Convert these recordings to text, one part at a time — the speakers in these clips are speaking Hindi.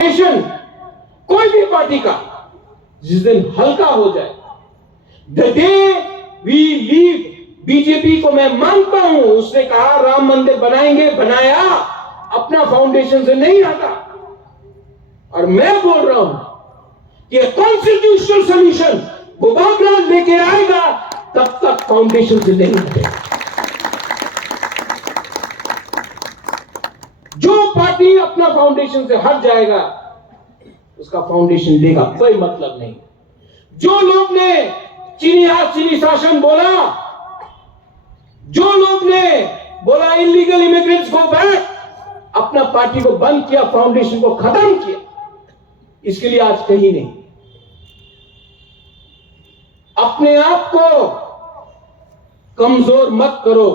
फाउंडेशन कोई भी पार्टी का जिस दिन हल्का हो जाए, the day we leave BJP को मैं मानता हूं, उसने कहा राम मंदिर बनाएंगे, बनाया, अपना फाउंडेशन से नहीं हटा। और मैं बोल रहा हूं कि कॉन्स्टिट्यूशनल सोल्यूशन वो बाबूलाल लेके आएगा, तब तक फाउंडेशन से नहीं हटेगा। जो पार्टी अपना फाउंडेशन से हट जाएगा उसका फाउंडेशन लेगा कोई मतलब नहीं। जो लोग ने चीनी हाथ चीनी शासन बोला, जो लोग ने बोला इलीगल इमिग्रेंट्स को बैक, अपना पार्टी को बंद किया, फाउंडेशन को खत्म किया, इसके लिए आज कहीं नहीं। अपने आप को कमजोर मत करो।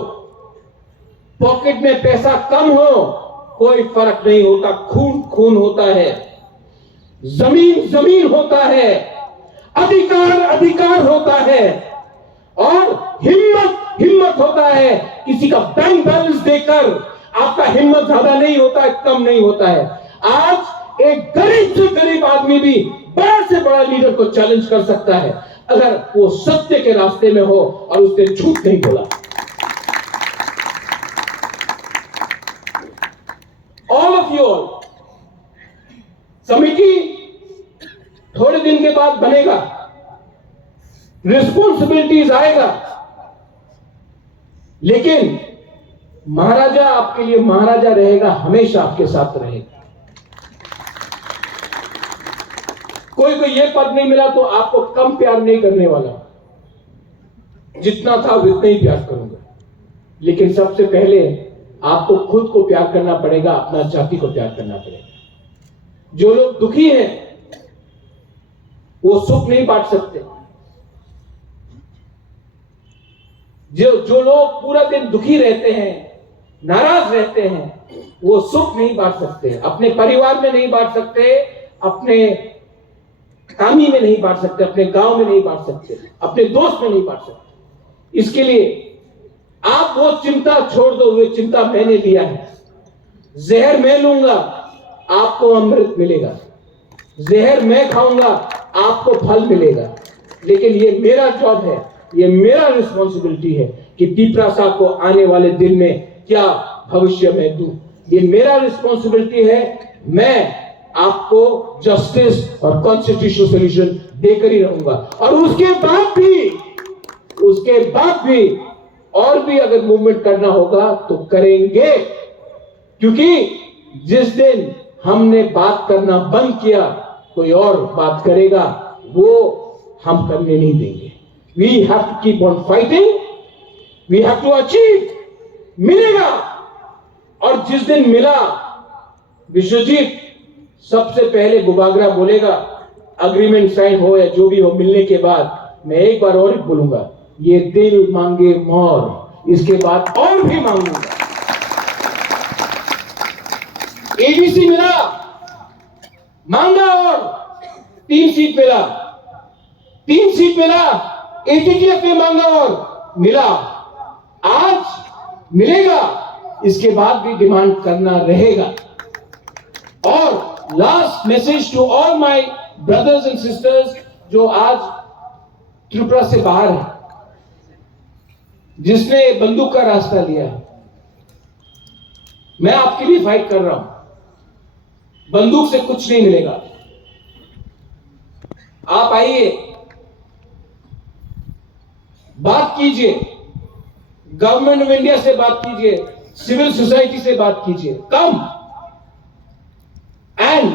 पॉकेट में पैसा कम हो कोई फर्क नहीं होता, खून खून होता है, जमीन जमीन होता है, अधिकार अधिकार होता है, और हिम्मत हिम्मत होता है। किसी का बैंक बैलेंस देखकर आपका हिम्मत ज्यादा नहीं होता है, कम नहीं होता है। आज एक गरीब से गरीब आदमी भी बड़ा से बड़ा लीडर को चैलेंज कर सकता है अगर वो सत्य के रास्ते में हो और उसने झूठ नहीं बोला। All of you all, committee थोड़े दिन के बाद बनेगा, रिस्पॉन्सिबिलिटीज आएगा, लेकिन महाराजा आपके लिए महाराजा रहेगा, हमेशा आपके साथ रहेगा। कोई को यह पद नहीं मिला तो आपको कम प्यार नहीं करने वाला, जितना था उतना ही प्यार करूंगा। लेकिन सबसे पहले आपको खुद को प्यार करना पड़ेगा, अपना जाति को प्यार करना पड़ेगा। जो लोग दुखी हैं वो सुख नहीं बांट सकते। जो लोग पूरा दिन दुखी रहते हैं, नाराज रहते हैं, वो सुख नहीं बांट सकते। अपने परिवार में नहीं बांट सकते, अपने कामी में नहीं बांट सकते, अपने गांव में नहीं बांट सकते, अपने दोस्त में नहीं बांट सकते। इसके लिए आप वो चिंता छोड़ दो, वो चिंता मैंने लिया है। जहर मैं लूंगा, आपको अमृत मिलेगा। जहर मैं खाऊंगा, आपको फल मिलेगा। लेकिन ये मेरा जॉब है, ये मेरा रिस्पॉन्सिबिलिटी है कि टीपरा साहब को आने वाले दिन में क्या भविष्य में दूं। ये मेरा रिस्पॉन्सिबिलिटी है। मैं आपको जस्टिस और कॉन्स्टिट्यूशनल सॉल्यूशन देकर ही रहूंगा। और उसके बाद भी और भी अगर मूवमेंट करना होगा तो करेंगे, क्योंकि जिस दिन हमने बात करना बंद किया कोई और बात करेगा, वो हम करने नहीं देंगे। We have to keep on fighting, we have to achieve. मिलेगा, और जिस दिन मिला, विश्वजीत सबसे पहले गुबागरा बोलेगा, अग्रीमेंट साइन हो या जो भी हो, मिलने के बाद मैं एक बार और बोलूंगा, ये दिल मांगे मोर, इसके बाद और भी मांगूंगा। एबीसी मिला, मांगा, और 3 सीट मिला, 3 सीट मिला, एटीटीएफ में मांगा और मिला, आज मिलेगा, इसके बाद भी डिमांड करना रहेगा। और last message to all my brothers and sisters जो आज त्रिपुरा से बाहर है, जिसने बंदूक का रास्ता लिया है, मैं आपके लिए फाइट कर रहा हूं। बंदूक से कुछ नहीं मिलेगा। आप आइए, बात कीजिए, गवर्नमेंट ऑफ इंडिया से बात कीजिए, सिविल सोसाइटी से बात कीजिए। Come and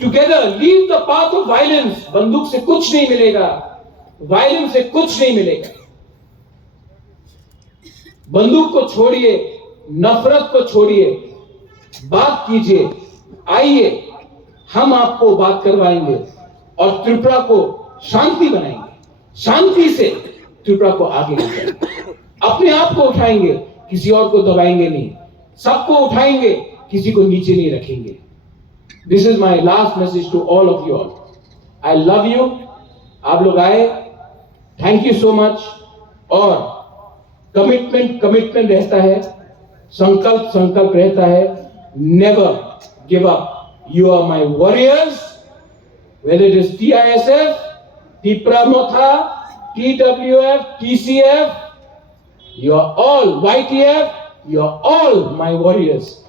together leave the path of violence. बंदूक से कुछ नहीं मिलेगा, वायलेंस से कुछ नहीं मिलेगा। बंदूक को छोड़िए, नफरत को छोड़िए, बात कीजिए। आइए, हम आपको बात करवाएंगे और त्रिपुरा को शांति बनाएंगे। शांति से त्रिपुरा को आगे ले जाएंगे। अपने आप को उठाएंगे, किसी और को दबाएंगे नहीं। सबको उठाएंगे, किसी को नीचे नहीं रखेंगे। This is my last message to all of you all. I love you. आप लोग आए, थैंक यू सो मच। और कमिटमेंट रहता है, संकल्प रहता है। Never give up. You are my warriors, whether it is TISF, Tipramotha, TWF, TCF, you are all YTF, you are all my warriors.